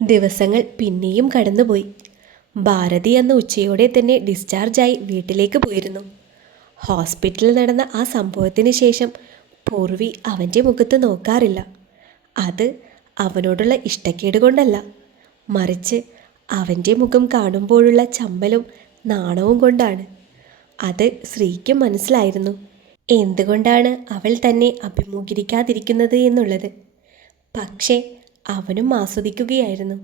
ദിവസങ്ങൾ പിന്നെയും കടന്നുപോയി. ഭാരതി അന്ന് ഉച്ചയോടെ തന്നെ ഡിസ്ചാർജായി വീട്ടിലേക്ക് പോയിരുന്നു. ഹോസ്പിറ്റലിൽ നടന്ന ആ സംഭവത്തിന് ശേഷം പൂർവി അവൻ്റെ മുഖത്ത് നോക്കാറില്ല. അത് അവനോടുള്ള ഇഷ്ടക്കേട് കൊണ്ടല്ല, മറിച്ച് അവൻ്റെ മുഖം കാണുമ്പോഴുള്ള ചമ്മലും നാണവും കൊണ്ടാണ്. അത് ശ്രീക്ക് മനസ്സിലായിരുന്നു എന്തുകൊണ്ടാണ് അവൾ തന്നെ അഭിമുഖീകരിക്കാതിരിക്കുന്നത് എന്നുള്ളത്. പക്ഷേ അവനും ആസ്വദിക്കുകയായിരുന്നു.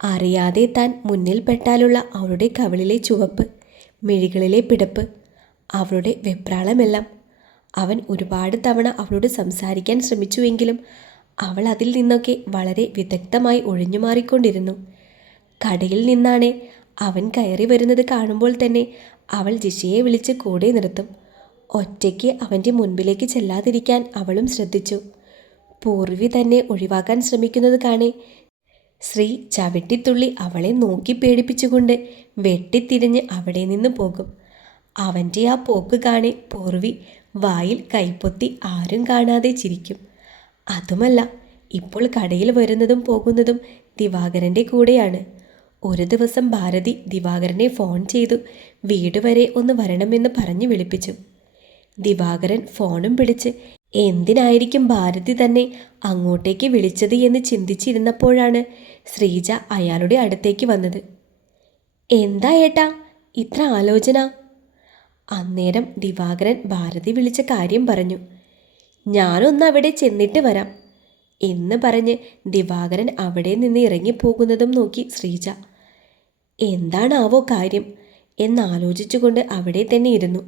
അറിയാതെ താൻ മുന്നിൽ പെട്ടാലുള്ള അവളുടെ കവിളിലെ ചുവപ്പ്, മിഴികളിലെ പിടപ്പ്, അവളുടെ വെപ്രാളമെല്ലാം. അവൻ ഒരുപാട് തവണ അവളോട് സംസാരിക്കാൻ ശ്രമിച്ചുവെങ്കിലും അവൾ അതിൽ നിന്നൊക്കെ വളരെ വിദഗ്ധമായി ഒഴിഞ്ഞുമാറിക്കൊണ്ടിരുന്നു. കടയിൽ നിന്നാണേ അവൻ കയറി വരുന്നത് കാണുമ്പോൾ തന്നെ അവൾ ജിഷയെ വിളിച്ച് കൂടെ നിർത്തും. ഒറ്റയ്ക്ക് അവൻ്റെ മുൻപിലേക്ക് ചെല്ലാതിരിക്കാൻ അവളും ശ്രദ്ധിച്ചു. പൂർവി തന്നെ ഒഴിവാക്കാൻ ശ്രമിക്കുന്നത് കാണേ ശ്രീ ചവിട്ടിത്തുള്ളി അവളെ നോക്കി പേടിപ്പിച്ചുകൊണ്ട് വെട്ടിത്തിരിഞ്ഞ് അവിടെ നിന്ന് പോകും. അവൻ്റെ ആ പോക്ക് കാണെ പൂർവി വായിൽ കൈപ്പൊത്തി ആരും കാണാതെ ചിരിക്കും. അതുമല്ല, ഇപ്പോൾ കടയിൽ വരുന്നതും പോകുന്നതും ദിവാകരൻ്റെ കൂടെയാണ്. ഒരു ദിവസം ഭാരതി ദിവാകരനെ ഫോൺ ചെയ്തു വീട് വരെ ഒന്ന് വരണമെന്ന് പറഞ്ഞു വിളിപ്പിച്ചു. ദിവാകരൻ ഫോണും പിടിച്ച് എന്തിനായിരിക്കും ഭാരതി തന്നെ അങ്ങോട്ടേക്ക് വിളിച്ചത് എന്ന് ചിന്തിച്ചിരുന്നപ്പോഴാണ് ശ്രീജ അയാളുടെ അടുത്തേക്ക് വന്നത്. എന്താ ഏട്ടാ ഇത്ര ആലോചന? അന്നേരം ദിവാകരൻ ഭാരതി വിളിച്ച കാര്യം പറഞ്ഞു. ഞാനൊന്ന് അവിടെ ചെന്നിട്ട് വരാം എന്ന് പറഞ്ഞ് ദിവാകരൻ അവിടെ നിന്ന് ഇറങ്ങിപ്പോകുന്നതും നോക്കി ശ്രീജ. എന്താണാവോ കാര്യം എന്നാലോചിച്ചുകൊണ്ട് അവിടെ തന്നെ ഇരുന്നു.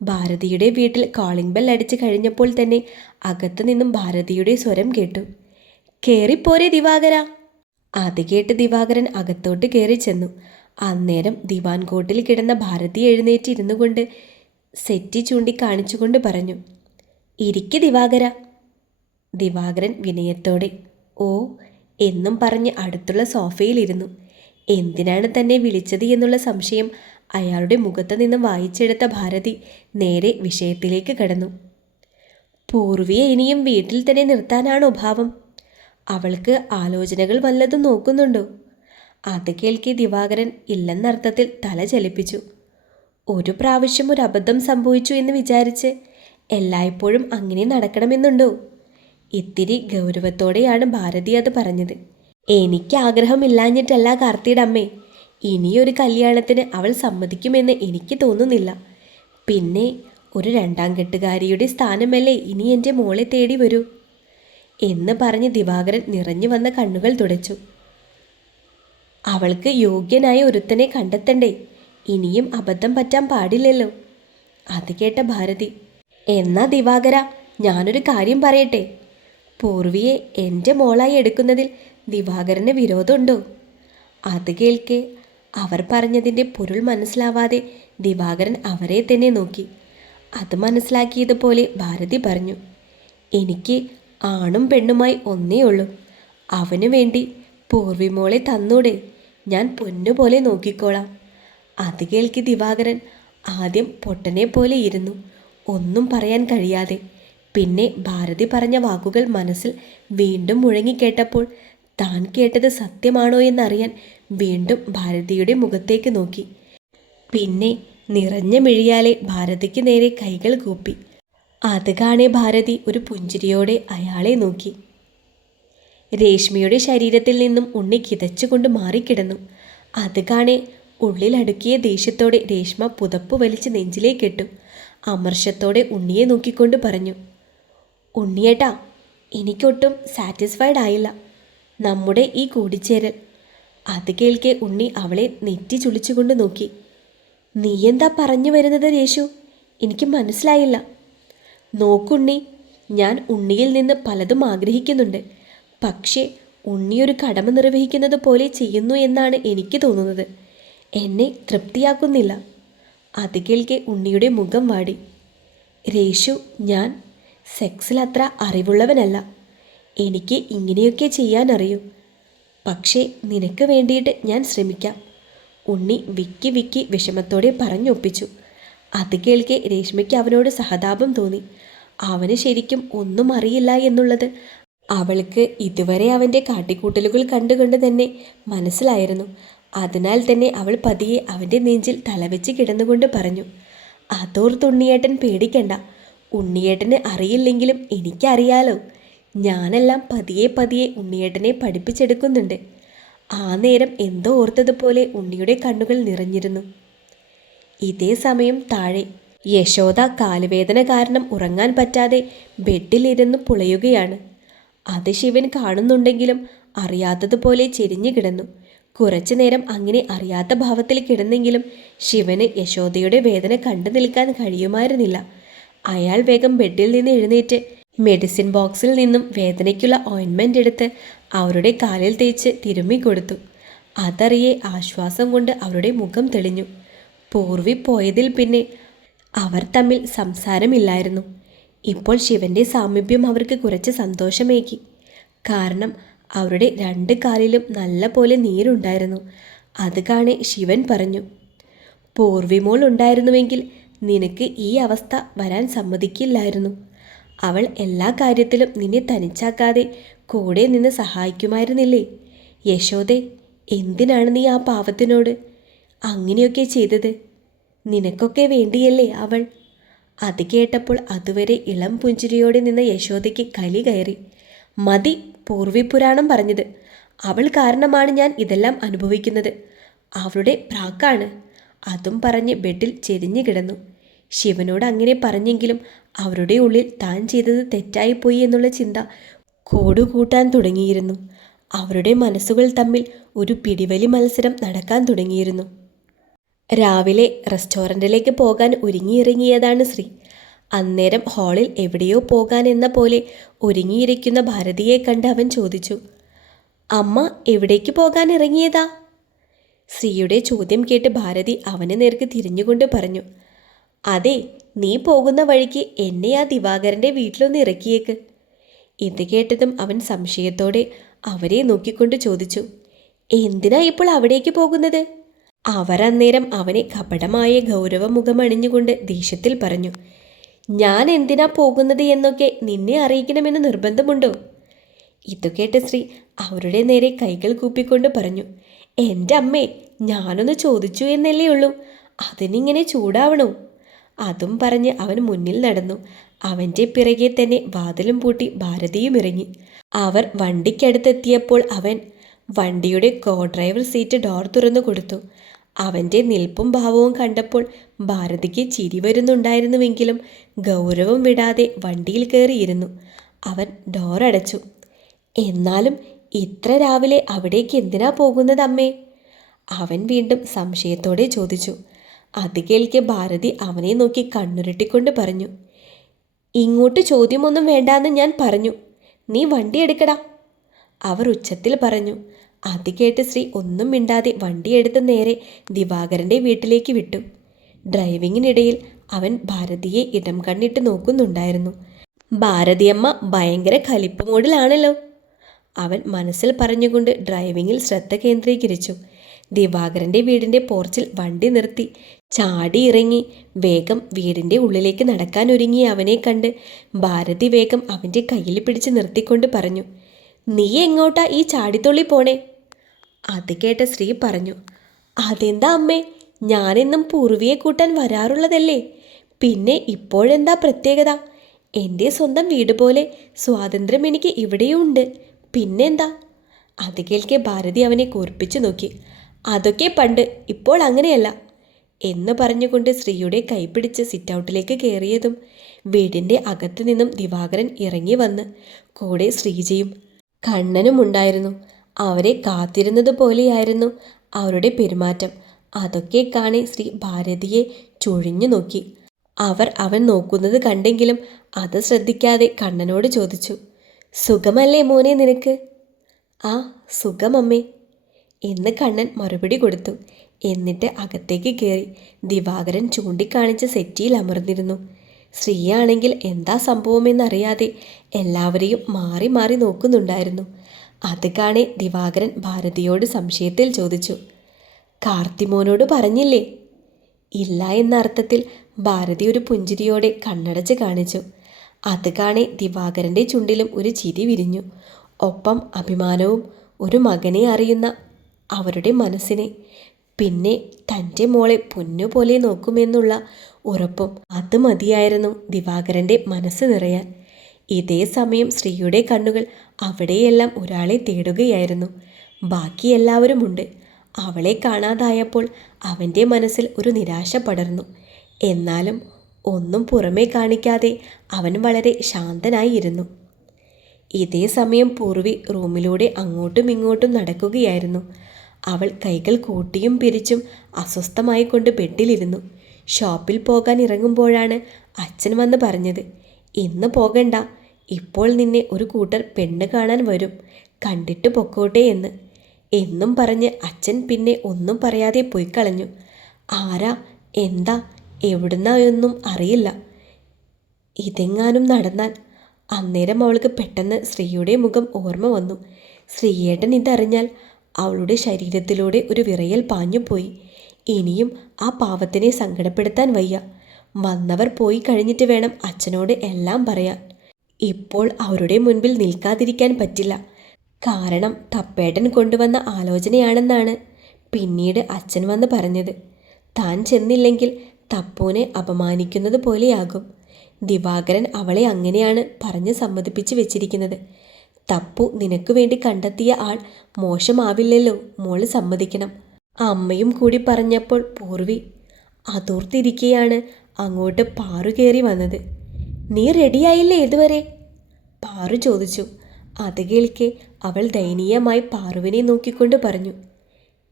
ഭാരതിയുടെ വീട്ടിൽ കോളിംഗ് ബെൽ അടിച്ചു കഴിഞ്ഞപ്പോൾ തന്നെ അകത്തു നിന്നും ഭാരതിയുടെ സ്വരം കേട്ടു. കേറിപ്പോരെ ദിവാകര. അത് കേട്ട് ദിവാകരൻ അകത്തോട്ട് കയറി ചെന്നു. അന്നേരം ദിവാൻ കോട്ടിൽ കിടന്ന ഭാരതി എഴുന്നേറ്റിരുന്നു കൊണ്ട് സെറ്റി ചൂണ്ടി കാണിച്ചുകൊണ്ട് പറഞ്ഞു, ഇരിക്ക് ദിവാകര. ദിവാകരൻ വിനയത്തോടെ ഓ എന്നും പറഞ്ഞ് അടുത്തുള്ള സോഫയിലിരുന്നു. എന്തിനാണ് തന്നെ വിളിച്ചത് എന്നുള്ള സംശയം അയാളുടെ മുഖത്ത് നിന്നും വായിച്ചെടുത്ത ഭാരതി നേരെ വിഷയത്തിലേക്ക് കടന്നു. പൂർവിയെ ഇനിയും വീട്ടിൽ തന്നെ നിർത്താനാണോ ഭാവം? അവൾക്ക് ആലോചനകൾ വല്ലതും നോക്കുന്നുണ്ടോ? അത് കേൾക്കി ദിവാകരൻ ഇല്ലെന്നർത്ഥത്തിൽ തല ചലിപ്പിച്ചു. ഒരു പ്രാവശ്യം ഒരു അബദ്ധം സംഭവിച്ചു എന്ന് വിചാരിച്ച് എല്ലായ്പ്പോഴും അങ്ങനെ നടക്കണമെന്നുണ്ടോ? ഇത്തിരി ഗൗരവത്തോടെയാണ് ഭാരതി അത് പറഞ്ഞത്. എനിക്ക് ആഗ്രഹമില്ലാഞ്ഞിട്ടല്ല കാർത്തിയുടെ അമ്മേ, ഇനിയൊരു കല്യാണത്തിന് അവൾ സമ്മതിക്കുമെന്ന് എനിക്ക് തോന്നുന്നില്ല. പിന്നെ ഒരു രണ്ടാം കെട്ടുകാരിയുടെ സ്ഥാനമല്ലേ ഇനി എൻ്റെ മോളെ തേടി വരൂ എന്ന് പറഞ്ഞ് ദിവാകരൻ നിറഞ്ഞു വന്ന കണ്ണുകൾ തുടച്ചു. അവൾക്ക് യോഗ്യനായ ഒരുത്തനെ കണ്ടെത്തണ്ടേ? ഇനിയും അബദ്ധം പറ്റാൻ പാടില്ലല്ലോ. അത് കേട്ട ഭാരതി, എന്നാ ദിവാകര ഞാനൊരു കാര്യം പറയട്ടെ. പൂർവിയെ എൻ്റെ മോളായി എടുക്കുന്നതിൽ ദിവാകരന് വിരോധമുണ്ടോ? അത് കേൾക്കെ അവർ പറഞ്ഞതിൻ്റെ പൊരുൾ മനസ്സിലാവാതെ ദിവാകരൻ അവരെ തന്നെ നോക്കി. അത് മനസ്സിലാക്കിയതുപോലെ ഭാരതി പറഞ്ഞു, എനിക്ക് ആണും പെണ്ണുമായി ഒന്നേ ഉള്ളൂ. അവനു വേണ്ടി പൂർവിമോളെ തന്നൂടെ? ഞാൻ പൊന്നുപോലെ നോക്കിക്കോളാം. അത് കേൾക്കി ദിവാകരൻ ആദ്യം പൊട്ടനെ പോലെ ഇരുന്നു, ഒന്നും പറയാൻ കഴിയാതെ. പിന്നെ ഭാരതി പറഞ്ഞ വാക്കുകൾ മനസ്സിൽ വീണ്ടും മുഴങ്ങിക്കേട്ടപ്പോൾ താൻ കേട്ടത് സത്യമാണോ എന്നറിയാൻ വീണ്ടും ഭാരതിയുടെ മുഖത്തേക്ക് നോക്കി. പിന്നെ നിറഞ്ഞ മിഴിയാലെ ഭാരതിക്ക് നേരെ കൈകൾ കൂപ്പി. അത് കാണെ ഭാരതി ഒരു പുഞ്ചിരിയോടെ അയാളെ നോക്കി. രേഷ്മയുടെ ശരീരത്തിൽ നിന്നും ഉണ്ണി കിതച്ചുകൊണ്ട് മാറിക്കിടന്നു. അത് കാണെ ഉള്ളിലടുക്കിയ ദേഷ്യത്തോടെ രേഷ്മ പുതപ്പ് വലിച്ച് നെഞ്ചിലേക്കിട്ടു. അമർഷത്തോടെ ഉണ്ണിയെ നോക്കിക്കൊണ്ട് പറഞ്ഞു, ഉണ്ണിയേട്ടാ, എനിക്കൊട്ടും സാറ്റിസ്ഫൈഡ് ആയില്ല നമ്മുടെ ഈ കൂടിച്ചേരൽ. അത് കേൾക്കെ ഉണ്ണി അവളെ നെറ്റി ചുളിച്ചുകൊണ്ട് നോക്കി. നീ എന്താ പറഞ്ഞു വരുന്നത് രേഷു? എനിക്ക് മനസ്സിലായില്ല. നോക്കുണ്ണി, ഞാൻ ഉണ്ണിയിൽ നിന്ന് പലതും ആഗ്രഹിക്കുന്നുണ്ട്. പക്ഷേ ഉണ്ണിയൊരു കടമ നിർവഹിക്കുന്നത് പോലെ ചെയ്യുന്നു എന്നാണ് എനിക്ക് തോന്നുന്നത്. എന്നെ തൃപ്തിയാക്കുന്നില്ല. അത് കേൾക്കെ ഉണ്ണിയുടെ മുഖം വാടി. രേഷു, ഞാൻ സെക്സിൽ അത്ര അറിവുള്ളവനല്ല. എനിക്ക് ഇങ്ങനെയൊക്കെ ചെയ്യാനറിയൂ. പക്ഷേ നിനക്ക് വേണ്ടിയിട്ട് ഞാൻ ശ്രമിക്കാം. ഉണ്ണി വിക്കി വിക്കി വിഷമത്തോടെ പറഞ്ഞൊപ്പിച്ചു. അത് കേൾക്കെ രേഷ്മയ്ക്ക് അവനോട് സഹതാപം തോന്നി. അവന് ശരിക്കും ഒന്നും അറിയില്ല എന്നുള്ളത് അവൾക്ക് ഇതുവരെ അവൻ്റെ കാട്ടിക്കൂട്ടലുകൾ കണ്ടുകൊണ്ട് തന്നെ മനസ്സിലായിരുന്നു. അതിനാൽ തന്നെ അവൾ പതിയെ അവൻ്റെ നെഞ്ചിൽ തലവെച്ച് കിടന്നുകൊണ്ട് പറഞ്ഞു, അതോർത്ത് ഉണ്ണിയേട്ടൻ പേടിക്കണ്ട. ഉണ്ണിയേട്ടന് അറിയില്ലെങ്കിലും എനിക്കറിയാലോ. ഞാനെല്ലാം പതിയെ പതിയെ ഉണ്ണിയേട്ടനെ പഠിപ്പിച്ചെടുക്കുന്നുണ്ട്. ആ നേരം എന്തോ ഓർത്തതുപോലെ ഉണ്ണിയുടെ കണ്ണുകൾ നിറഞ്ഞിരുന്നു. ഇതേ സമയം താഴെ യശോദ കാലുവേദന കാരണം ഉറങ്ങാൻ പറ്റാതെ ബെഡിലിരുന്ന് പുളയുകയാണ്. അത് ശിവൻ കാണുന്നുണ്ടെങ്കിലും അറിയാത്തതുപോലെ ചെരിഞ്ഞു കിടന്നു. കുറച്ചു നേരം അങ്ങനെ അറിയാത്ത ഭാവത്തിൽ കിടന്നെങ്കിലും ശിവന് യശോദയുടെ വേദന കണ്ടു നിൽക്കാൻ കഴിയുമായിരുന്നില്ല. അയാൾ വേഗം ബെഡിൽ നിന്ന് എഴുന്നേറ്റ് മെഡിസിൻ ബോക്സിൽ നിന്നും വേദനയ്ക്കുള്ള ഓയിൻമെൻ്റ് എടുത്ത് അവരുടെ കാലിൽ തേച്ച് തിരുമ്മിക്കൊടുത്തു. അതറിയെ ആശ്വാസം കൊണ്ട് അവരുടെ മുഖം തെളിഞ്ഞു. പൂർവി പോയതിൽ പിന്നെ അവർ തമ്മിൽ സംസാരമില്ലായിരുന്നു. ഇപ്പോൾ ശിവൻ്റെ സാമീപ്യം അവർക്ക് കുറച്ച് സന്തോഷമേകി. കാരണം അവരുടെ 2 കാലിലും നല്ല പോലെ നീരുണ്ടായിരുന്നു. അത് കാണെ ശിവൻ പറഞ്ഞു, പൂർവിമോൾ ഉണ്ടായിരുന്നുവെങ്കിൽ നിനക്ക് ഈ അവസ്ഥ വരാൻ സമ്മതിക്കില്ലായിരുന്നു. അവൾ എല്ലാ കാര്യത്തിലും നിന്നെ തനിച്ചാക്കാതെ കൂടെ നിന്ന് സഹായിക്കുമായിരുന്നില്ലേ? യശോദേ, എന്തിനാണ് നീ ആ പാവത്തിനോട് അങ്ങനെയൊക്കെ ചെയ്തത്? നിനക്കൊക്കെ വേണ്ടിയല്ലേ അവൾ? അത് കേട്ടപ്പോൾ അതുവരെ ഇളം പുഞ്ചിരിയോടെ നിന്ന യശോദയ്ക്ക് കലി കയറി. മതി പൂർവിപുരാണം പറഞ്ഞത്. അവൾ കാരണമാണ് ഞാൻ ഇതെല്ലാം അനുഭവിക്കുന്നത്. അവളുടെ പ്രാക്കാണ്. അതും പറഞ്ഞ് ബെഡിൽ ചെരിഞ്ഞു കിടന്നു. ശിവനോട് അങ്ങനെ പറഞ്ഞെങ്കിലും അവരുടെ ഉള്ളിൽ താൻ ചെയ്തത് തെറ്റായിപ്പോയി എന്നുള്ള ചിന്ത കൂടുകൂട്ടാൻ തുടങ്ങിയിരുന്നു. അവരുടെ മനസ്സുകൾ തമ്മിൽ ഒരു പിടിവലി മത്സരം നടക്കാൻ തുടങ്ങിയിരുന്നു. രാവിലെ റെസ്റ്റോറൻറ്റിലേക്ക് പോകാൻ ഒരുങ്ങിയിറങ്ങിയതാണ് ശ്രീ. അന്നേരം ഹാളിൽ എവിടെയോ പോകാൻ എന്ന പോലെ ഒരുങ്ങിയിരിക്കുന്ന ഭാരതിയെ കണ്ട് അവൻ ചോദിച്ചു, അമ്മ എവിടേക്ക് പോകാൻ ഇറങ്ങിയതാ? ശ്രീയുടെ ചോദ്യം കേട്ട് ഭാരതി അവന് നേർക്ക് തിരിഞ്ഞുകൊണ്ട് പറഞ്ഞു, അതെ, നീ പോകുന്ന വഴിക്ക് എന്നെ ആ ദിവാകരൻ്റെ വീട്ടിലൊന്ന് ഇറക്കിയേക്ക്. ഇത് കേട്ടതും അവൻ സംശയത്തോടെ അവരെ നോക്കിക്കൊണ്ട് ചോദിച്ചു, എന്തിനാ ഇപ്പോൾ അവിടേക്ക് പോകുന്നത്? അവർ അന്നേരം അവനെ കപടമായ ഗൗരവമുഖമണിഞ്ഞുകൊണ്ട് ദേഷ്യത്തിൽ പറഞ്ഞു, ഞാൻ എന്തിനാ പോകുന്നത് എന്നൊക്കെ നിന്നെ അറിയിക്കണമെന്ന് നിർബന്ധമുണ്ടോ? ഇതുകേട്ട ശ്രീ അവരുടെ നേരെ കൈകൾ കൂപ്പിക്കൊണ്ട് പറഞ്ഞു, എൻ്റെ അമ്മേ, ഞാനൊന്ന് ചോദിച്ചു എന്നല്ലേ ഉള്ളൂ, അതിനിങ്ങനെ ചൂടാവണോ? അതും പറഞ്ഞ് അവൻ മുന്നിൽ നടന്നു. അവൻ്റെ പിറകെ തന്നെ വാതിലും പൂട്ടി ഭാരതിയും ഇറങ്ങി. അവർ വണ്ടിക്കടുത്തെത്തിയപ്പോൾ അവൻ വണ്ടിയുടെ കോ ഡ്രൈവർ സീറ്റ് ഡോർ തുറന്നു കൊടുത്തു. അവൻ്റെ നിൽപ്പും ഭാവവും കണ്ടപ്പോൾ ഭാരതിക്ക് ചിരി വരുന്നുണ്ടായിരുന്നുവെങ്കിലും ഗൗരവം വിടാതെ വണ്ടിയിൽ കയറിയിരുന്നു. അവൻ ഡോർ അടച്ചു. എന്നാലും ഇത്ര രാവിലെ അവിടേക്ക് എന്തിനാ പോകുന്നത് അമ്മേ? അവൻ വീണ്ടും സംശയത്തോടെ ചോദിച്ചു. അത് കേൾക്കെ ഭാരതി അവനെ നോക്കി കണ്ണുരുട്ടിക്കൊണ്ട് പറഞ്ഞു, ഇങ്ങോട്ട് ചോദ്യമൊന്നും വേണ്ടാന്ന് ഞാൻ പറഞ്ഞു. നീ വണ്ടി എടുക്കടാ. അവർ ഉച്ചത്തിൽ പറഞ്ഞു. അത് കേട്ട് ശ്രീ ഒന്നും മിണ്ടാതെ വണ്ടിയെടുത്ത് നേരെ ദിവാകരൻ്റെ വീട്ടിലേക്ക് വിട്ടു. ഡ്രൈവിങ്ങിനിടയിൽ അവൻ ഭാരതിയെ ഇടം കണ്ണിട്ട് നോക്കുന്നുണ്ടായിരുന്നു. ഭാരതിയമ്മ ഭയങ്കര കലിപ്പ് മോഡിലാണല്ലോ, അവൻ മനസ്സിൽ പറഞ്ഞുകൊണ്ട് ഡ്രൈവിങ്ങിൽ ശ്രദ്ധ കേന്ദ്രീകരിച്ചു. ദിവാകരൻ്റെ വീടിൻ്റെ പോർച്ചിൽ വണ്ടി നിർത്തി ചാടി ഇറങ്ങി വേഗം വീടിൻ്റെ ഉള്ളിലേക്ക് നടക്കാൻ ഒരുങ്ങിയ അവനെ കണ്ട് ഭാരതി വേഗം അവൻ്റെ കയ്യിൽ പിടിച്ച് നിർത്തിക്കൊണ്ട് പറഞ്ഞു, നീ എങ്ങോട്ടാ ഈ ചാടിത്തുള്ളി പോണേ? അത് കേട്ട ശ്രീ പറഞ്ഞു, അതെന്താ അമ്മേ, ഞാനെന്നും പൂർവിയെ കൂട്ടാൻ വരാറുള്ളതല്ലേ. പിന്നെ ഇപ്പോഴെന്താ പ്രത്യേകത? എൻ്റെ സ്വന്തം വീട് പോലെ സ്വാതന്ത്ര്യം എനിക്ക് ഇവിടെയും ഉണ്ട്. പിന്നെന്താ? അത് കേൾക്കെ ഭാരതി അവനെ കൂർപ്പിച്ചു നോക്കി. അതൊക്കെ പണ്ട്, ഇപ്പോൾ അങ്ങനെയല്ല എന്ന് പറഞ്ഞുകൊണ്ട് ശ്രീയുടെ കൈപിടിച്ച് സിറ്റൗട്ടിലേക്ക് കയറിയതും വീടിൻ്റെ അകത്തു നിന്നും ദിവാകരൻ ഇറങ്ങി വന്ന് കൂടെ ശ്രീജയും കണ്ണനും ഉണ്ടായിരുന്നു. അവരെ കാത്തിരുന്നതുപോലെയായിരുന്നു അവരുടെ പെരുമാറ്റം. അതൊക്കെ കാണി ശ്രീ ഭാരതിയെ ചുഴിഞ്ഞു നോക്കി. അവൻ നോക്കുന്നത് കണ്ടെങ്കിലും അത് ശ്രദ്ധിക്കാതെ കണ്ണനോട് ചോദിച്ചു, സുഖമല്ലേ മോനെ നിനക്ക്? ആ സുഖമമ്മേ എന്ന് കണ്ണൻ മറുപടി കൊടുത്തു. എന്നിട്ട് അകത്തേക്ക് കയറി ദിവാകരൻ ചൂണ്ടിക്കാണിച്ച സെറ്റിയിൽ അമർന്നിരുന്നു. ശ്രീയാണെങ്കിൽ എന്താ സംഭവമെന്നറിയാതെ എല്ലാവരെയും മാറി മാറി നോക്കുന്നുണ്ടായിരുന്നു. അത് കാണെ ദിവാകരൻ ഭാരതിയോട് സംശയത്തിൽ ചോദിച്ചു, കാർത്തിമോനോട് പറഞ്ഞില്ലേ? ഇല്ല എന്ന അർത്ഥത്തിൽ ഭാരതി ഒരു പുഞ്ചിരിയോടെ കണ്ണടച്ച് കാണിച്ചു. അത് കാണെ ദിവാകരൻ്റെ ചുണ്ടിലും ഒരു ചിരി വിരിഞ്ഞു. ഒപ്പം അഭിമാനവും. ഒരു മകനെ അറിയുന്ന അവരുടെ മനസ്സിനെ, പിന്നെ തൻ്റെ മോളെ പൊന്നുപോലെ നോക്കുമെന്നുള്ള ഉറപ്പും. അത് മതിയായിരുന്നു ദിവാകരൻ്റെ മനസ്സ് നിറയാൻ. ഇതേ സമയം ശ്രീയുടെ കണ്ണുകൾ അവിടെയെല്ലാം ഒരാളെ തേടുകയായിരുന്നു. ബാക്കി എല്ലാവരുമുണ്ട്. അവളെ കാണാതായപ്പോൾ അവൻ്റെ മനസ്സിൽ ഒരു നിരാശ പടർന്നു. എന്നാലും ഒന്നും പുറമേ കാണിക്കാതെ അവൻ വളരെ ശാന്തനായിരുന്നു. ഇതേ സമയം പൂർവി റൂമിലൂടെ അങ്ങോട്ടും ഇങ്ങോട്ടും നടക്കുകയായിരുന്നു. അവൾ കൈകൾ കൂട്ടിയും പിരിച്ചും അസ്വസ്ഥമായി കൊണ്ട് ബെഡിലിരുന്നു. ഷോപ്പിൽ പോകാൻ ഇറങ്ങുമ്പോഴാണ് അച്ഛൻ വന്ന് പറഞ്ഞത്, ഇന്ന് പോകണ്ട, ഇപ്പോൾ നിന്നെ ഒരു കൂട്ടർ പെണ്ണ് കാണാൻ വരും, കണ്ടിട്ട് പൊക്കോട്ടെ എന്ന്. എന്നും പറഞ്ഞ് അച്ഛൻ പിന്നെ ഒന്നും പറയാതെ പോയി കളഞ്ഞു. ആരാ, എന്താ, എവിടുന്നാ ഒന്നും അറിയില്ല. ഇതെങ്ങാനും നടന്നാൽ. അന്നേരം അവൾക്ക് പെട്ടെന്ന് ശ്രീയുടെ മുഖം ഓർമ്മ വന്നു. ശ്രീയേട്ടൻ ഇതറിഞ്ഞാൽ. അവളുടെ ശരീരത്തിലൂടെ ഒരു വിറയൽ പാഞ്ഞുപോയി. ഇനിയും ആ പാവത്തിനെ സങ്കടപ്പെടുത്താൻ വയ്യ. വന്നവർ പോയി കഴിഞ്ഞിട്ട് വേണം അച്ഛനോട് എല്ലാം പറയാൻ. ഇപ്പോൾ അവരുടെ മുൻപിൽ നിൽക്കാതിരിക്കാൻ പറ്റില്ല. കാരണം തപ്പേട്ടൻ കൊണ്ടുവന്ന ആലോചനയാണെന്നാണ് പിന്നീട് അച്ഛൻ വന്ന് പറഞ്ഞത്. താൻ ചെന്നില്ലെങ്കിൽ തപ്പുവിനെ അപമാനിക്കുന്നത് പോലെയാകും. ദിവാകരൻ അവളെ അങ്ങനെയാണ് പറഞ്ഞ് സമ്മതിപ്പിച്ച് വെച്ചിരിക്കുന്നത്. തപ്പു നിനക്ക് വേണ്ടി കണ്ടെത്തിയ ആൾ മോശമാവില്ലല്ലോ, മോള് സമ്മതിക്കണം. അമ്മയും കൂടി പറഞ്ഞപ്പോൾ പൂർവി അതോർത്തിരിക്കെയാണ് അങ്ങോട്ട് പാറു കയറി വന്നത്. നീ റെഡിയായില്ലേ ഇതുവരെ? പാറു ചോദിച്ചു. അത് കേൾക്കെ അവൾ ദയനീയമായി പാറുവിനെ നോക്കിക്കൊണ്ട് പറഞ്ഞു,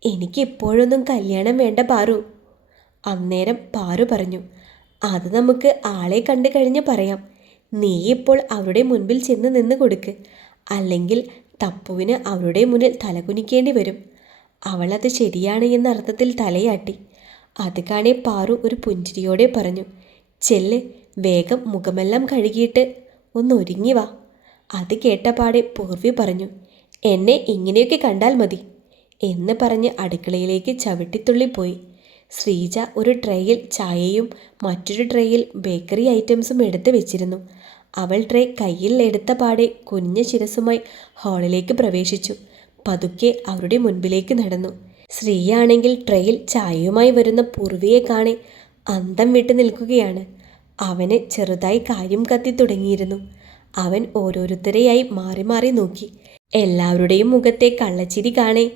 എനിക്ക് ഇപ്പോഴൊന്നും കല്യാണം വേണ്ട പാറു. അന്നേരം പാറു പറഞ്ഞു, അത് നമുക്ക് ആളെ കണ്ടു കഴിഞ്ഞ് പറയാം. നീ ഇപ്പോൾ അവരുടെ മുൻപിൽ ചെന്ന് നിന്ന് കൊടുക്ക്, അല്ലെങ്കിൽ തപ്പുവിന് അവരുടെ മുന്നിൽ തലകുനിക്കേണ്ടി വരും. അവളത് ശരിയാണ് എന്ന അർത്ഥത്തിൽ തലയാട്ടി. അത് കാണെ പാറു ഒരു പുഞ്ചിരിയോടെ പറഞ്ഞു, ചെല്ല്, വേഗം മുഖമെല്ലാം കഴുകിയിട്ട് ഒന്ന് ഒരുങ്ങി വാ. അത് കേട്ടപാടെ പൂർവി പറഞ്ഞു, എന്നെ ഇങ്ങനെയൊക്കെ കണ്ടാൽ മതി എന്ന് പറഞ്ഞ് അടുക്കളയിലേക്ക് ചവിട്ടിത്തുള്ളിപ്പോയി. ശ്രീജ ഒരു ട്രേയിൽ ചായയും മറ്റൊരു ട്രേയിൽ ബേക്കറി ഐറ്റംസും എടുത്ത് വെച്ചിരുന്നു. അവൾ ട്രേ കയ്യിൽ എടുത്ത പാടെ കുഞ്ഞ ശിരസുമായി ഹാളിലേക്ക് പ്രവേശിച്ചു. പതുക്കെ അവരുടെ മുൻപിലേക്ക് നടന്നു. ശ്രീയാണെങ്കിൽ ട്രേയിൽ ചായയുമായി വരുന്ന പൂർവിയെ കാണെ അന്തം വിട്ട് നിൽക്കുകയാണ്. അവന് ചെറുതായി കാര്യം കത്തി തുടങ്ങിയിരുന്നു. അവൻ ഓരോരുത്തരെയായി മാറി മാറി നോക്കി. എല്ലാവരുടെയും മുഖത്തെ കള്ളച്ചിരി കാണെ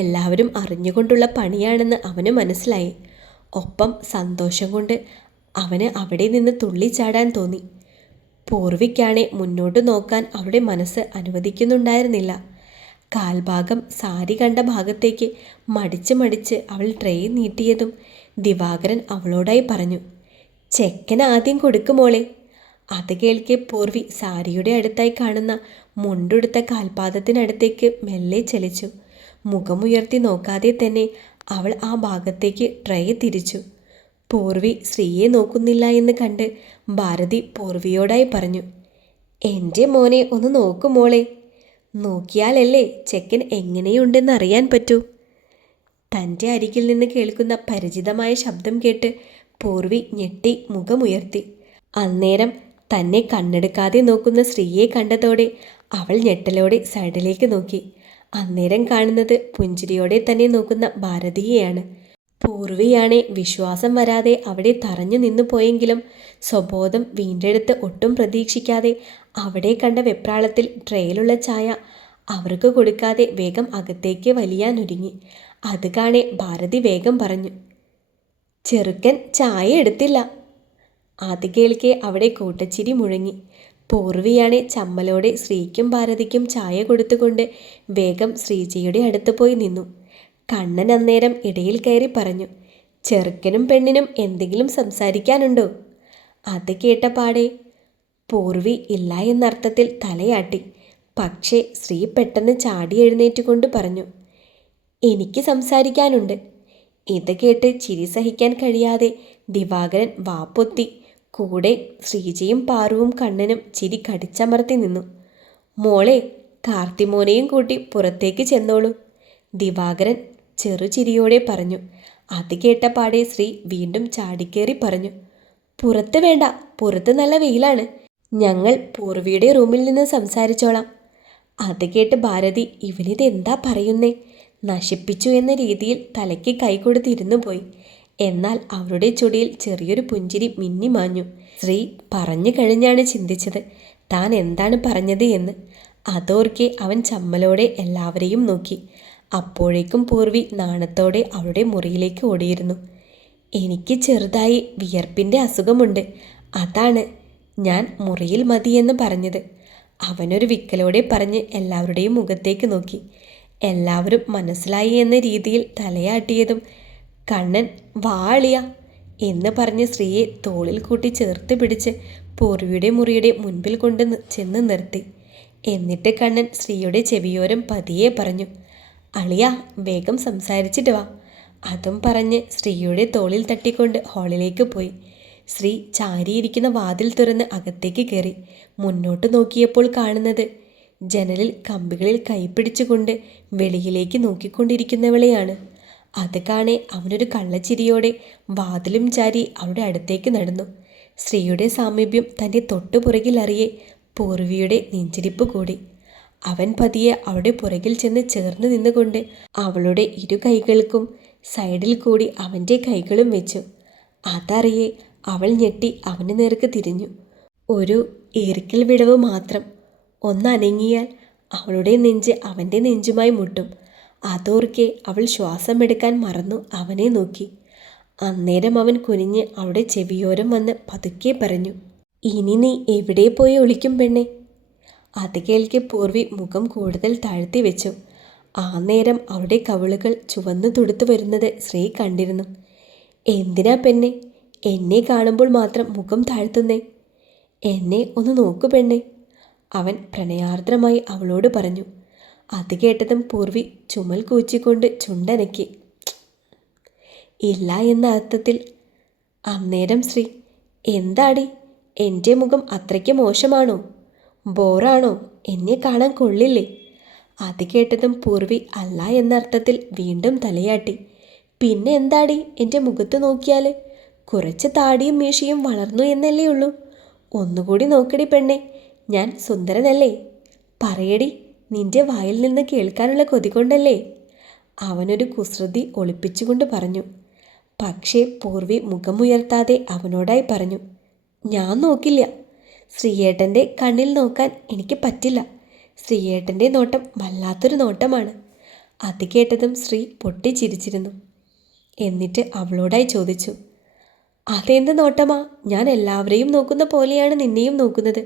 എല്ലാവരും അറിഞ്ഞുകൊണ്ടുള്ള പണിയാണെന്ന് അവന് മനസ്സിലായി. ഒപ്പം സന്തോഷം കൊണ്ട് അവന് അവിടെ നിന്ന് തുള്ളിച്ചാടാൻ തോന്നി. പൂർവിക്കാണെ മുന്നോട്ട് നോക്കാൻ അവളുടെ മനസ്സ് അനുവദിക്കുന്നുണ്ടായിരുന്നില്ല. കാൽഭാഗം സാരി കണ്ട ഭാഗത്തേക്ക് മടിച്ച് മടിച്ച് അവൾ ട്രേ നീട്ടിയതും ദിവാകരൻ അവളോടായി പറഞ്ഞു, ചെക്കൻ ആദ്യം കൊടുക്കുമോളെ. അത് കേൾക്കെ പൂർവി സാരിയുടെ അടുത്തായി കാണുന്ന മുണ്ടുടുത്ത കാൽപാദത്തിനടുത്തേക്ക് മെല്ലെ ചലിച്ചു. മുഖമുയർത്തി നോക്കാതെ തന്നെ അവൾ ആ ഭാഗത്തേക്ക് ട്രേ തിരിച്ചു. പൂർവി ശ്രീയെ നോക്കുന്നില്ല എന്ന് കണ്ട് ഭാരതി പൂർവിയോടായി പറഞ്ഞു, എൻ്റെ മോനെ ഒന്ന് നോക്കുമോളെ. നോക്കിയാലല്ലേ ചെക്കൻ എങ്ങനെയുണ്ടെന്ന് അറിയാൻ പറ്റൂ. തൻ്റെ അരികിൽ നിന്ന് കേൾക്കുന്ന പരിചിതമായ ശബ്ദം കേട്ട് പൂർവി ഞെട്ടി മുഖമുയർത്തി. അന്നേരം തന്നെ കണ്ണെടുക്കാതെ നോക്കുന്ന ശ്രീയെ കണ്ടതോടെ അവൾ ഞെട്ടലോടെ സൈഡിലേക്ക് നോക്കി. അന്നേരം കാണുന്നത് പുഞ്ചിരിയോടെ തന്നെ നോക്കുന്ന ഭാരതിയെയാണ്. പൂർവിയാണെ വിശ്വാസം വരാതെ അവിടെ തറഞ്ഞു നിന്നു പോയെങ്കിലും സ്വബോധം വീണ്ടെടുത്ത് ഒട്ടും പ്രതീക്ഷിക്കാതെ അവിടെ കണ്ട വെപ്രാളത്തിൽ ട്രേയിലുള്ള ചായ അവർക്ക് കൊടുക്കാതെ വേഗം അകത്തേക്ക് വലിയാനൊരുങ്ങി. അത് കാണെ ഭാരതി വേഗം പറഞ്ഞു, ചെറുക്കൻ ചായ എടുത്തില്ല. അത് കേൾക്കെ അവിടെ കൂട്ടച്ചിരി മുഴങ്ങി. പൂർവിയാണെ ചമ്മലോടെ ശ്രീക്കും ഭാരതിക്കും ചായ കൊടുത്തുകൊണ്ട് വേഗം ശ്രീജയുടെ അടുത്ത് പോയി നിന്നു. കണ്ണൻ അന്നേരം ഇടയിൽ കയറി പറഞ്ഞു, ചെറുക്കനും പെണ്ണിനും എന്തെങ്കിലും സംസാരിക്കാനുണ്ടോ? അത് കേട്ടപാടെ പൂർവി ഇല്ല എന്നർത്ഥത്തിൽ തലയാട്ടി. പക്ഷേ ശ്രീ പെട്ടെന്ന് ചാടി എഴുന്നേറ്റുകൊണ്ട് പറഞ്ഞു, എനിക്ക് സംസാരിക്കാനുണ്ട്. ഇത് കേട്ട് ചിരി സഹിക്കാൻ കഴിയാതെ ദിവാകരൻ വാപ്പൊത്തി. കൂടെ ശ്രീജയും പാറുവും കണ്ണനും ചിരി കടിച്ചമർത്തി നിന്നു. മോളെ, കാർത്തിമോനെയും കൂട്ടി പുറത്തേക്ക് ചെന്നോളൂ, ദിവാകരൻ ചെറുചിരിയോടെ പറഞ്ഞു. അത് കേട്ടപാടെ ശ്രീ വീണ്ടും ചാടിക്കേറി പറഞ്ഞു, പുറത്ത് വേണ്ട, പുറത്ത് നല്ല വെയിലാണ്. ഞങ്ങൾ പൂർവിയുടെ റൂമിൽ നിന്ന് സംസാരിച്ചോളാം. അത് കേട്ട് ഭാരതി ഇവനിതെന്താ പറയുന്നേ, നശിപ്പിച്ചു എന്ന രീതിയിൽ തലയ്ക്ക് കൈകൊടുത്തിരുന്നു പോയി. എന്നാൽ അവളുടെ ചുടിയിൽ ചെറിയൊരു പുഞ്ചിരി മിന്നിമാഞ്ഞു. ശ്രീ പറഞ്ഞു കഴിഞ്ഞാണ് ചിന്തിച്ചത് താൻ എന്താണ് പറഞ്ഞത് എന്ന്. അതോർക്കെ അവൻ ചമ്മലോടെ എല്ലാവരെയും നോക്കി. അപ്പോഴേക്കും പൂർവി നാണത്തോടെ അവളുടെ മുറിയിലേക്ക് ഓടിയിരുന്നു. എനിക്ക് ചെറുതായി വിയർപ്പിൻ്റെ അസുഖമുണ്ട്, അതാണ് ഞാൻ മുറിയിൽ മതിയെന്ന് പറഞ്ഞത്. അവനൊരു വിക്കലോടെ പറഞ്ഞ് എല്ലാവരുടെയും മുഖത്തേക്ക് നോക്കി. എല്ലാവരും മനസ്സിലായി എന്ന രീതിയിൽ തലയാട്ടിയതും കണ്ണൻ വാളിയ എന്ന് പറഞ്ഞ് സ്ത്രീയെ തോളിൽ കൂട്ടി ചേർത്ത് പിടിച്ച് പൂർവിയുടെ മുറിയുടെ മുൻപിൽ കൊണ്ട് ചെന്ന് നിർത്തി. എന്നിട്ട് കണ്ണൻ സ്ത്രീയുടെ ചെവിയോരം പതിയെ പറഞ്ഞു, അളിയ വേഗം സംസാരിച്ചിട്ട് വാ. അതും പറഞ്ഞ് സ്ത്രീയുടെ തോളിൽ തട്ടിക്കൊണ്ട് ഹാളിലേക്ക് പോയി. സ്ത്രീ ചാരിയിരിക്കുന്ന വാതിൽ തുറന്ന് അകത്തേക്ക് കയറി. മുന്നോട്ട് നോക്കിയപ്പോൾ കാണുന്നത് ജനലിൽ കമ്പികളിൽ കൈപ്പിടിച്ചുകൊണ്ട് വെളിയിലേക്ക് നോക്കിക്കൊണ്ടിരിക്കുന്നവളെയാണ്. അത് കാണെ അവനൊരു കള്ളച്ചിരിയോടെ വാതിലും ചാരി അവളുടെ അടുത്തേക്ക് നടന്നു. സ്ത്രീയുടെ സാമീപ്യം തൻ്റെ തൊട്ടുപുറകിൽ അറിയെ പൂർവിയുടെ നെഞ്ചിരിപ്പ് കൂടി. അവൻ പതിയെ അവളുടെ പുറകിൽ ചെന്ന് ചേർന്ന് നിന്നുകൊണ്ട് അവളുടെ ഇരു കൈകൾക്കും സൈഡിൽ കൂടി അവൻ്റെ കൈകളും വെച്ചു. അതറിയെ അവൾ ഞെട്ടി അവന് നേർക്ക് തിരിഞ്ഞു. ഒരു ഈർക്കിൽ വിടവ് മാത്രം. ഒന്നനങ്ങിയാൽ അവളുടെ നെഞ്ച് അവൻ്റെ നെഞ്ചുമായി മുട്ടും. അതോർക്കെ അവൾ ശ്വാസമെടുക്കാൻ മറന്നു അവനെ നോക്കി. അന്നേരം അവൻ കുനിഞ്ഞ് അവളുടെ ചെവിയോരം വന്ന് പതുക്കെ പറഞ്ഞു, ഇനി നീ എവിടെ പോയി ഒളിക്കും പെണ്ണെ? അത് കേൾക്കെ പൂർവി മുഖം കൂടുതൽ താഴ്ത്തി വെച്ചു. ആ നേരം അവളുടെ കവിളുകൾ ചുവന്നു തുടുത്തു വരുന്നത് സ്ത്രീ കണ്ടിരുന്നു. എന്തിനാ പെണ്ണെ എന്നെ കാണുമ്പോൾ മാത്രം മുഖം താഴ്ത്തുന്നേ? എന്നെ ഒന്ന് നോക്കു പെണ്ണെ, അവൻ പ്രണയാർദ്രമായി അവളോട് പറഞ്ഞു. അത് കേട്ടതും പൂർവി ചുമൽ കൂച്ചിക്കൊണ്ട് ചുണ്ടനക്കി. ഇല്ല എന്ന അർത്ഥത്തിൽ. അന്നേരം ശ്രീ, എന്താടി എൻ്റെ മുഖം അത്രയ്ക്ക് മോശമാണോ? ബോറാണോ? എന്നെ കാണാൻ കൊള്ളില്ലേ? അത് കേട്ടതും പൂർവി അല്ല എന്ന അർത്ഥത്തിൽ വീണ്ടും തലയാട്ടി. പിന്നെ എന്താടി എൻ്റെ മുഖത്ത് നോക്കിയാൽ? കുറച്ച് താടിയും മീശയും വളർന്നു എന്നല്ലേ ഉള്ളൂ. ഒന്നുകൂടി നോക്കടി പെണ്ണെ, ഞാൻ സുന്ദരനല്ലേ? പറയടി, നിന്റെ വായിൽ നിന്ന് കേൾക്കാനുള്ള കൊതി കൊണ്ടല്ലേ? അവനൊരു കുസൃതി ഒളിപ്പിച്ചുകൊണ്ട് പറഞ്ഞു. പക്ഷേ പൂർവി മുഖമുയർത്താതെ അവനോടായി പറഞ്ഞു, ഞാൻ നോക്കില്ല. ശ്രീയേട്ടൻ്റെ കണ്ണിൽ നോക്കാൻ എനിക്ക് പറ്റില്ല. ശ്രീയേട്ടൻ്റെ നോട്ടം വല്ലാത്തൊരു നോട്ടമാണ്. അത് കേട്ടതും ശ്രീ പൊട്ടിച്ചിരിച്ചിരുന്നു. എന്നിട്ട് അവളോടായി ചോദിച്ചു, അതെന്ത് നോട്ടമാ? ഞാൻ എല്ലാവരെയും നോക്കുന്ന പോലെയാണ് നിന്നെയും നോക്കുന്നത്.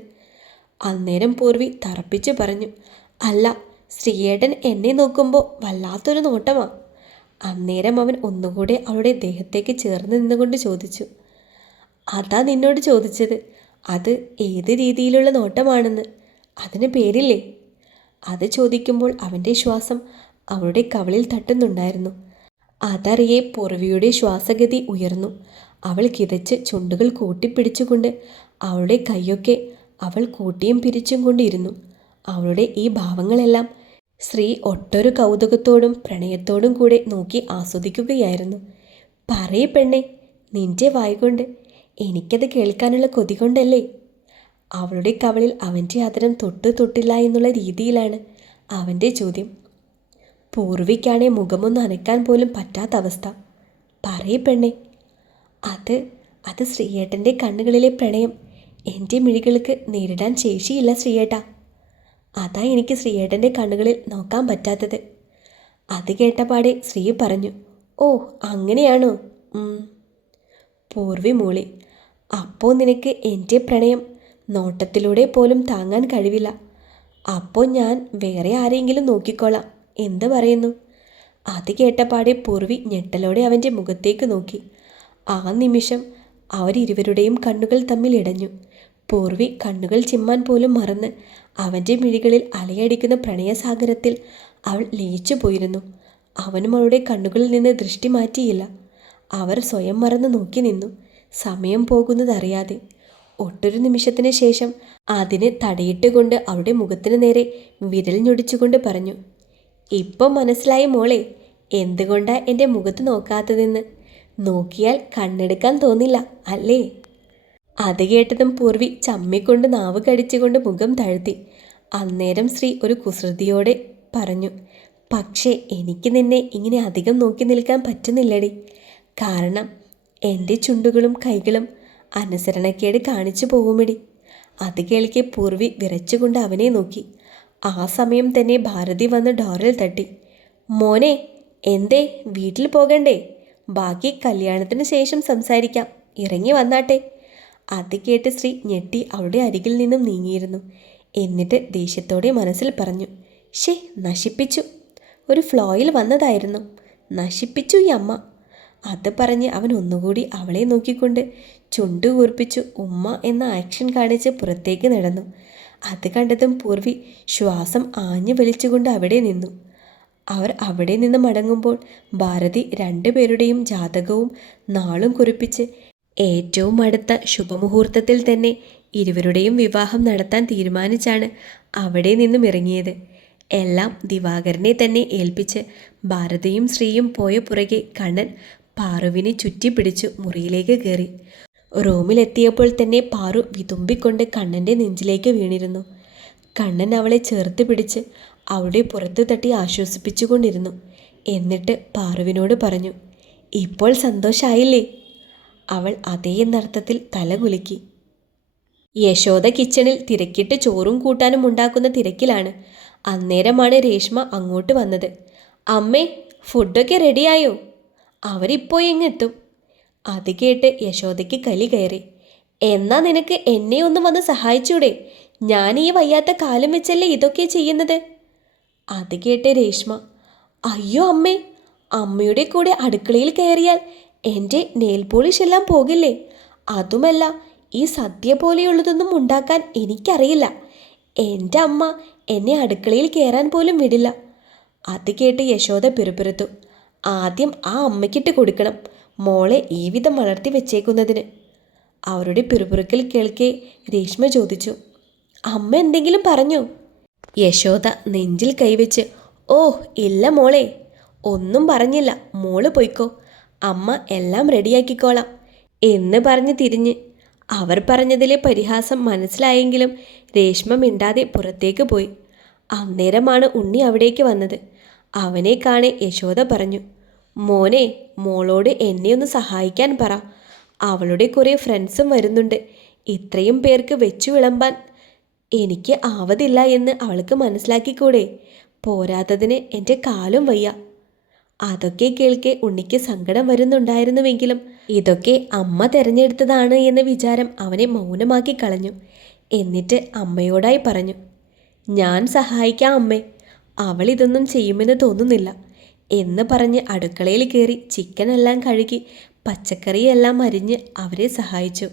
അന്നേരം പൂർവി തറപ്പിച്ച് പറഞ്ഞു, അല്ല, ശ്രീയേട്ടൻ എന്നെ നോക്കുമ്പോൾ വല്ലാത്തൊരു നോട്ടമാ. അന്നേരം അവൻ ഒന്നുകൂടെ അവളുടെ ദേഹത്തേക്ക് ചേർന്ന് നിന്നുകൊണ്ട് ചോദിച്ചു, അതാ നിന്നോട് ചോദിച്ചത്, അത് ഏത് രീതിയിലുള്ള നോട്ടമാണെന്ന്. അതിന് പേരില്ലേ? അത് ചോദിക്കുമ്പോൾ അവൻ്റെ ശ്വാസം അവളുടെ കവിളിൽ തട്ടുന്നുണ്ടായിരുന്നു. അതറിയെ പൂർവിയുടെ ശ്വാസഗതി ഉയർന്നു. അവൾ കിതച്ച് ചുണ്ടുകൾ കൂട്ടിപ്പിടിച്ചുകൊണ്ട് അവളുടെ കൈയൊക്കെ അവൾ കൂട്ടിയും പിരിച്ചും കൊണ്ടിരുന്നു. അവളുടെ ഈ ഭാവങ്ങളെല്ലാം സ്ത്രീ ഒട്ടൊരു കൗതുകത്തോടും പ്രണയത്തോടും കൂടെ നോക്കി ആസ്വദിക്കുകയായിരുന്നു. പറയ് പെണ്ണെ, നിന്റെ വായ്കൊണ്ട് എനിക്കത് കേൾക്കാനുള്ള കൊതി കൊണ്ടല്ലേ? അവളുടെ കവളിൽ അവൻ്റെ ആദരം തൊട്ടില്ല എന്നുള്ള രീതിയിലാണ് അവൻ്റെ ചോദ്യം. പൂർവിക്കാണെ മുഖമൊന്നും അനക്കാൻ പോലും പറ്റാത്ത അവസ്ഥ. പറയ് പെണ്ണെ. അത് ശ്രീയേട്ടൻ്റെ കണ്ണുകളിലെ പ്രണയം എൻ്റെ മിഴികൾക്ക് നേരിടാൻ ശേഷിയില്ല ശ്രീയേട്ടാ. അതാ എനിക്ക് ശ്രീയേട്ടൻ്റെ കണ്ണുകളിൽ നോക്കാൻ പറ്റാത്തത്. അത് കേട്ടപാടെ ശ്രീ പറഞ്ഞു, ഓ അങ്ങനെയാണോ? പൂർവി മൂളി. അപ്പോൾ നിനക്ക് എൻ്റെ പ്രണയം നോട്ടത്തിലൂടെ പോലും താങ്ങാൻ കഴിവില്ല. അപ്പോൾ ഞാൻ വേറെ ആരെങ്കിലും നോക്കിക്കോളാം, എന്ത് പറയുന്നു? അത് കേട്ടപാടെ പൂർവി ഞെട്ടലോടെ അവൻ്റെ മുഖത്തേക്ക് നോക്കി. ആ നിമിഷം അവരിരുവരുടെയും കണ്ണുകൾ തമ്മിൽ ഇടഞ്ഞു. പൂർവി കണ്ണുകൾ ചിമ്മാൻ പോലും മറന്ന് അവൻ്റെ മിഴികളിൽ അലയടിക്കുന്ന പ്രണയസാഗരത്തിൽ അവൾ ലയിച്ചു പോയിരുന്നു. അവനും അവളുടെ കണ്ണുകളിൽ നിന്ന് ദൃഷ്ടി മാറ്റിയില്ല. അവർ സ്വയം മറന്ന് നോക്കി നിന്നു, സമയം പോകുന്നതറിയാതെ. ഒട്ടൊരു നിമിഷത്തിന് ശേഷം അതിന് തടയിട്ടുകൊണ്ട് അവളുടെ മുഖത്തിന് നേരെ വിരൽ ഞൊടിച്ചുകൊണ്ട് പറഞ്ഞു, ഇപ്പം മനസ്സിലായി മോളെ എന്തുകൊണ്ടാ എൻ്റെ മുഖത്ത് നോക്കാത്തതെന്ന്. നോക്കിയാൽ കണ്ണെടുക്കാൻ തോന്നില്ല അല്ലേ? അത് കേട്ടതും പൂർവി ചമ്മിക്കൊണ്ട് നാവ് കടിച്ചുകൊണ്ട് മുഖം താഴ്ത്തി. അന്നേരം ശ്രീ ഒരു കുസൃതിയോടെ പറഞ്ഞു, പക്ഷേ എനിക്ക് നിന്നെ ഇങ്ങനെ അധികം നോക്കി നിൽക്കാൻ പറ്റുന്നില്ലടി. കാരണം എൻ്റെ ചുണ്ടുകളും കൈകളും അനുസരണക്കേട് കാണിച്ചു പോകുമെടി. അത് കേൾക്കെ പൂർവി വിറച്ചുകൊണ്ട് അവനെ നോക്കി. ആ സമയം തന്നെ ഭാരതി വന്ന് ഡോറിൽ തട്ടി. മോനെ, എന്തേ വീട്ടിൽ പോകണ്ടേ? ബാക്കി കല്യാണത്തിന് ശേഷം സംസാരിക്കാം, ഇറങ്ങി വന്നാട്ടെ. അത് കേട്ട് ശ്രീ ഞെട്ടി അവളുടെ അരികിൽ നിന്നും നീങ്ങിയിരുന്നു. എന്നിട്ട് ദേഷ്യത്തോടെ മനസ്സിൽ പറഞ്ഞു, ഷേ, നശിപ്പിച്ചു. ഒരു ഫ്ലോയിൽ വന്നതായിരുന്നു, നശിപ്പിച്ചു ഈ അമ്മ. അത് പറഞ്ഞ് അവൻ ഒന്നുകൂടി അവളെ നോക്കിക്കൊണ്ട് ചുണ്ടു കൂർപ്പിച്ചു ഉമ്മ എന്ന ആക്ഷൻ കാണിച്ച് പുറത്തേക്ക് നടന്നു. അത് കണ്ടതും പൂർവി ശ്വാസം ആഞ്ഞു വലിച്ചുകൊണ്ട് അവിടെ നിന്നു. അവർ അവിടെ നിന്ന് മടങ്ങുമ്പോൾ ഭാരതി രണ്ടുപേരുടെയും ജാതകവും നാളും കുറിപ്പിച്ച് ഏറ്റവും അടുത്ത ശുഭമുഹൂർത്തത്തിൽ തന്നെ ഇരുവരുടെയും വിവാഹം നടത്താൻ തീരുമാനിച്ചാണ് അവിടെ നിന്നും ഇറങ്ങിയത്. എല്ലാം ദിവാകരനെ തന്നെ ഏൽപ്പിച്ച് ഭാരതിയും ശ്രീയും പോയ പുറകെ കണ്ണൻ പാറുവിനെ ചുറ്റിപ്പിടിച്ചു മുറിയിലേക്ക് കയറി. റൂമിലെത്തിയപ്പോൾ തന്നെ പാറു വിതുമ്പിക്കൊണ്ട് കണ്ണൻ്റെ നെഞ്ചിലേക്ക് വീണിരുന്നു. കണ്ണൻ അവളെ ചേർത്ത് പിടിച്ച് അവളുടെ പുറത്തു തട്ടി ആശ്വസിപ്പിച്ചുകൊണ്ടിരുന്നു. എന്നിട്ട് പാറുവിനോട് പറഞ്ഞു, ഇപ്പോൾ സന്തോഷമായില്ലേ? അവൾ അതേ എന്നർത്ഥത്തിൽ തല കുലുക്കി. യശോദ കിച്ചണിൽ തിരക്കിട്ട് ചോറും കൂട്ടാനും ഉണ്ടാക്കുന്ന തിരക്കിലാണ്. അന്നേരമാണ് രേഷ്മ അങ്ങോട്ട് വന്നത്. അമ്മേ, ഫുഡൊക്കെ റെഡിയായോ? അവരിപ്പോൾ എങ്ങെത്തും? അത് കേട്ട് യശോദയ്ക്ക് കലി കയറി. എന്നാ നിനക്ക് എന്നെ ഒന്ന് വന്ന് സഹായിച്ചൂടെ? ഞാൻ ഈ വയ്യാത്ത കാലം വെച്ചല്ലേ ഇതൊക്കെ ചെയ്യുന്നത്. അത് കേട്ട് രേഷ്മ, അയ്യോ അമ്മേ, അമ്മയുടെ കൂടെ അടുക്കളയിൽ കയറിയാൽ എൻ്റെ നെയിൽ പോളിഷ് എല്ലാം പോകില്ലേ? അതുമല്ല, ഈ സദ്യ പോലെയുള്ളതൊന്നും ഉണ്ടാക്കാൻ എനിക്കറിയില്ല. എൻ്റെ അമ്മ എന്നെ അടുക്കളയിൽ കയറാൻ പോലും വിടില്ല. അത് കേട്ട് യശോദ പിറുപിറുത്തു. ആദ്യം ആ അമ്മയ്ക്കിട്ട് കൊടുക്കണം, മോളെ ഈ വിധം വളർത്തി വെച്ചേക്കുന്നതിന്. അവരുടെ പിറുപിറുക്കൽ കേൾക്കെ രേഷ്മ ചോദിച്ചു, അമ്മ എന്തെങ്കിലും പറഞ്ഞോ? യശോദ നെഞ്ചിൽ കൈവച്ച്, ഓ ഇല്ല മോളെ, ഒന്നും പറഞ്ഞില്ല, മോള് പൊയ്ക്കോ, അമ്മ എല്ലാം റെഡിയാക്കിക്കോളാം എന്ന് പറഞ്ഞ് തിരിഞ്ഞ്. അവർ പറഞ്ഞതിലെ പരിഹാസം മനസ്സിലായെങ്കിലും രേഷ്മ മിണ്ടാതെ പുറത്തേക്ക് പോയി. അന്നേരമാണ് ഉണ്ണി അവിടേക്ക് വന്നത്. അവനെ കാണെ യശോദ പറഞ്ഞു, മോനെ, മോളോട് എന്നെ ഒന്ന് സഹായിക്കാൻ പറ. അവളുടെ കുറേ ഫ്രണ്ട്സും വരുന്നുണ്ട്. ഇത്രയും പേർക്ക് വെച്ചു വിളമ്പാൻ എനിക്ക് ആവതില്ല എന്ന് അവൾക്ക് മനസ്സിലാക്കിക്കൂടെ? പോരാത്തതിന് എൻ്റെ കാലും വയ്യ. അതൊക്കെ കേൾക്കെ ഉണ്ണിക്ക് സങ്കടം വരുന്നുണ്ടായിരുന്നുവെങ്കിലും ഇതൊക്കെ അമ്മ തിരഞ്ഞെടുത്തതാണ് എന്ന വിചാരം അവനെ മൗനമാക്കി കളഞ്ഞു. എന്നിട്ട് അമ്മയോടായി പറഞ്ഞു, ഞാൻ സഹായിക്കാം അമ്മേ, അവൾ ഇതൊന്നും ചെയ്യുമെന്ന് തോന്നുന്നില്ല എന്ന് പറഞ്ഞ് അടുക്കളയിൽ കയറി ചിക്കനെല്ലാം കഴുകി പച്ചക്കറിയെല്ലാം അരിഞ്ഞ് അവരെ സഹായിച്ചു.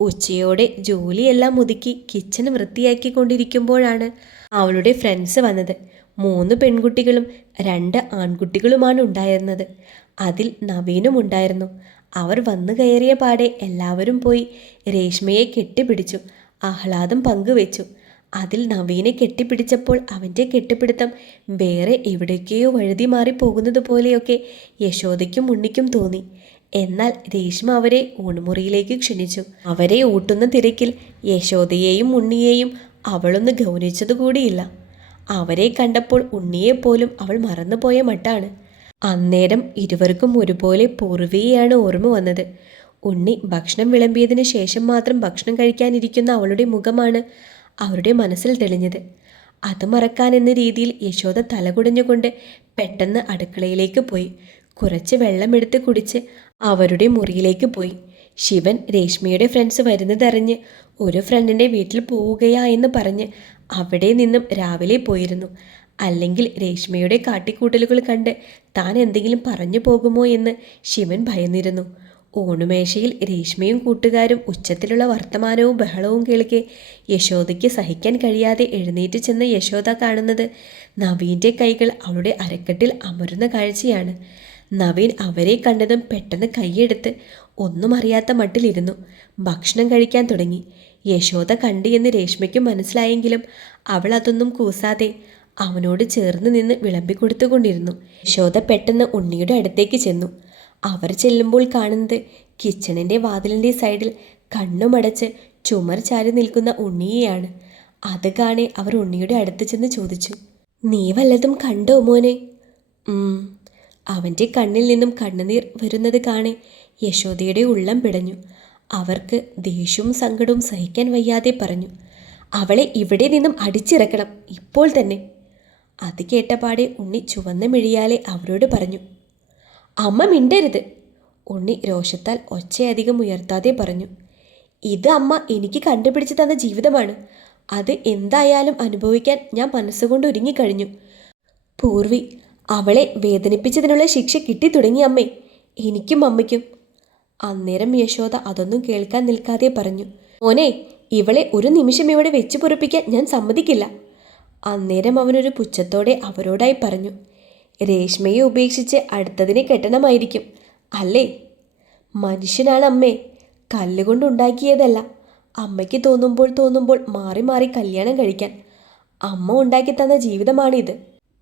ഉച്ചയോടെ ജോലിയെല്ലാം ഒതുക്കി കിച്ചൺ വൃത്തിയാക്കിക്കൊണ്ടിരിക്കുമ്പോഴാണ് അവളുടെ ഫ്രണ്ട്സ് വന്നത്. 3 പെൺകുട്ടികളും 2 ആൺകുട്ടികളുമാണ് ഉണ്ടായിരുന്നത്. അതിൽ നവീനും ഉണ്ടായിരുന്നു. അവർ വന്നു കയറിയ പാടെ എല്ലാവരും പോയി രേഷ്മയെ കെട്ടിപ്പിടിച്ചു ആഹ്ലാദം പങ്കുവെച്ചു. അതിൽ നവീനെ കെട്ടിപ്പിടിച്ചപ്പോൾ അവൻ്റെ കെട്ടിപ്പിടുത്തം വേറെ എവിടേക്കെയോ വഴുതി മാറി പോകുന്നത് പോലെയൊക്കെ യശോദയ്ക്കും ഉണ്ണിക്കും തോന്നി. എന്നാൽ രേഷ്മ അവരെ ഊണുമുറിയിലേക്ക് ക്ഷണിച്ചു. അവരെ ഊട്ടുന്ന തിരക്കിൽ യശോദയെയും ഉണ്ണിയെയും അവളൊന്ന് ഗൗനിച്ചതുകൂടിയില്ല. അവരെ കണ്ടപ്പോൾ ഉണ്ണിയെപ്പോലും അവൾ മറന്നുപോയ മട്ടാണ്. അന്നേരം ഇരുവർക്കും ഒരുപോലെ പൂർവിയെയാണ് ഓർമ്മ വന്നത്. ഉണ്ണി ഭക്ഷണം വിളമ്പിയതിന് ശേഷം മാത്രം ഭക്ഷണം കഴിക്കാനിരിക്കുന്ന അവളുടെ മുഖമാണ് അവരുടെ മനസ്സിൽ തെളിഞ്ഞത്. അത് മറക്കാനെന്ന രീതിയിൽ യശോദ തലകുടഞ്ഞുകൊണ്ട് പെട്ടെന്ന് അടുക്കളയിലേക്ക് പോയി. കുറച്ച് വെള്ളമെടുത്ത് കുടിച്ച് അവരുടെ മുറിയിലേക്ക് പോയി. ശിവൻ രേഷ്മയുടെ ഫ്രണ്ട്സ് വരുന്നതറിഞ്ഞ് ഒരു ഫ്രണ്ടിൻ്റെ വീട്ടിൽ പോവുകയാ എന്ന് പറഞ്ഞ് അവിടെ നിന്നും രാവിലെ പോയിരുന്നു. അല്ലെങ്കിൽ രേഷ്മയുടെ കാട്ടിക്കൂട്ടലുകൾ കണ്ട് താൻ എന്തെങ്കിലും പറഞ്ഞു പോകുമോ എന്ന് ശിവൻ ഭയന്നിരുന്നു. ഊണുമേശയിൽ രേഷ്മയും കൂട്ടുകാരും ഉച്ചത്തിലുള്ള വർത്തമാനവും ബഹളവും കേൾക്കെ യശോദയ്ക്ക് സഹിക്കാൻ കഴിയാതെ എഴുന്നേറ്റ് ചെന്ന യശോദ കാണുന്നത് നവീൻ്റെ കൈകൾ അവളുടെ അരക്കെട്ടിൽ അമരുന്ന കാഴ്ചയാണ്. നവീൻ അവരെ കണ്ടതും പെട്ടെന്ന് കൈയെടുത്ത് ഒന്നും അറിയാത്ത മട്ടിലിരുന്നു ഭക്ഷണം കഴിക്കാൻ തുടങ്ങി. യശോദ കണ്ടു എന്ന് രേഷ്മയ്ക്കും മനസ്സിലായെങ്കിലും അവൾ അതൊന്നും കൂസാതെ അവനോട് ചേർന്ന് നിന്ന് വിളമ്പിക്കൊടുത്തുകൊണ്ടിരുന്നു. യശോദ പെട്ടെന്ന് ഉണ്ണിയുടെ അടുത്തേക്ക് ചെന്നു. അവർ ചെല്ലുമ്പോൾ കാണുന്നത് കിച്ചണിൻ്റെ വാതിലിൻ്റെ സൈഡിൽ കണ്ണുമടച്ച് ചുമർ ചാരി നിൽക്കുന്ന ഉണ്ണിയെയാണ്. അത് കാണെ അവർ ഉണ്ണിയുടെ അടുത്ത് ചെന്ന് ചോദിച്ചു, നീ വല്ലതും കണ്ടോ മോനെ? അവൻ്റെ കണ്ണിൽ നിന്നും കണ്ണുനീർ വരുന്നത് കാണെ യശോദയുടെ ഉള്ളം പിടഞ്ഞു. അവർക്ക് ദേഷ്യവും സങ്കടവും സഹിക്കാൻ വയ്യാതെ പറഞ്ഞു, അവളെ ഇവിടെ നിന്നും അടിച്ചിറക്കണം, ഇപ്പോൾ തന്നെ. അത് കേട്ടപാടെ ഉണ്ണി ചുവന്ന മിഴിയാലെ അവരോട് പറഞ്ഞു. അമ്മ മിണ്ടരുത്, ഉണ്ണി രോഷത്താൽ ഒച്ചയധികം ഉയർത്താതെ പറഞ്ഞു. ഇത് അമ്മ എനിക്ക് കണ്ടുപിടിച്ച് തന്ന ജീവിതമാണ്. അത് എന്തായാലും അനുഭവിക്കാൻ ഞാൻ മനസ്സുകൊണ്ട് ഒരുങ്ങിക്കഴിഞ്ഞു. പൂർവി, അവളെ വേദനിപ്പിച്ചതിനുള്ള ശിക്ഷ കിട്ടിത്തുടങ്ങി അമ്മേ, എനിക്കും അമ്മയ്ക്കും. അന്നേരം യശോദ അതൊന്നും കേൾക്കാൻ നിൽക്കാതെ പറഞ്ഞു, മോനെ, ഇവളെ ഒരു നിമിഷം ഇവിടെ വെച്ച് പൊറുപ്പിക്കാൻ ഞാൻ സമ്മതിക്കില്ല. അന്നേരം അവനൊരു പുച്ഛത്തോടെ അവരോടായി പറഞ്ഞു, രേഷ്മയെ ഉപേക്ഷിച്ച് അടുത്തതിനെ കെട്ടണമായിരിക്കും അല്ലേ? മനുഷ്യനാണ് അമ്മേ, കല്ലുകൊണ്ടുണ്ടാക്കിയതല്ല. അമ്മയ്ക്ക് തോന്നുമ്പോൾ മാറി മാറി കല്യാണം കഴിക്കാൻ അമ്മ ഉണ്ടാക്കി തന്ന ജീവിതമാണിത്.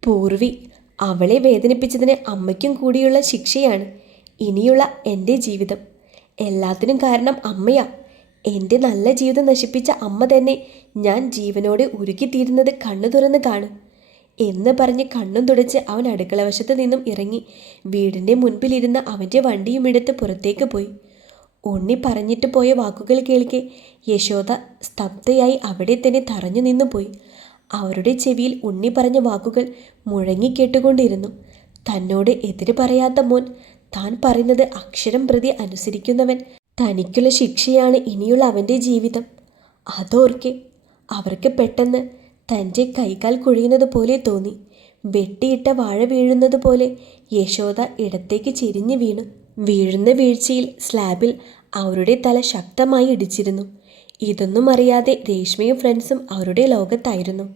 പൂർവി, അവളെ വേദനിപ്പിച്ചതിന് അമ്മയ്ക്കും കൂടിയുള്ള ശിക്ഷയാണ് ഇനിയുള്ള എൻ്റെ ജീവിതം. എല്ലാത്തിനും കാരണം അമ്മയാ. എൻ്റെ നല്ല ജീവിതം നശിപ്പിച്ച അമ്മ തന്നെ ഞാൻ ജീവനോടെ ഉരുക്കിത്തീരുന്നത് കണ്ണു തുറന്ന് കാണും എന്ന് പറഞ്ഞ് കണ്ണും തുടച്ച് അവൻ അടുക്കള വശത്ത് നിന്നും ഇറങ്ങി വീടിൻ്റെ മുൻപിലിരുന്ന അവൻ്റെ വണ്ടിയും എടുത്ത് പുറത്തേക്ക് പോയി. ഉണ്ണി പറഞ്ഞിട്ട് പോയ വാക്കുകൾ കേൾക്കെ യശോദ സ്തബ്ധയായി അവിടെ തന്നെ തറഞ്ഞു നിന്നു പോയി. അവരുടെ ചെവിയിൽ ഉണ്ണി പറഞ്ഞ വാക്കുകൾ മുഴങ്ങിക്കേട്ടുകൊണ്ടിരുന്നു. തന്നോട് എതിര് പറയാത്ത മോൻ, താൻ പറയുന്നത് അക്ഷരം പ്രതി അനുസരിക്കുന്നവൻ, തനിക്കുള്ള ശിക്ഷയാണ് ഇനിയുള്ള അവൻ്റെ ജീവിതം. അതോർക്കെ അവർക്ക് പെട്ടെന്ന് തൻ്റെ കൈകാൽ കുഴയുന്നത് പോലെ തോന്നി. വെട്ടിയിട്ട വാഴ വീഴുന്നത് പോലെ യശോദ ഇടത്തേക്ക് ചെരിഞ്ഞു വീണു. വീഴുന്ന വീഴ്ചയിൽ സ്ലാബിൽ അവരുടെ തല ശക്തമായി ഇടിച്ചിരുന്നു. ഇതൊന്നും അറിയാതെ രേഷ്മയും ഫ്രണ്ട്സും അവരുടെ ലോകത്തായിരുന്നു.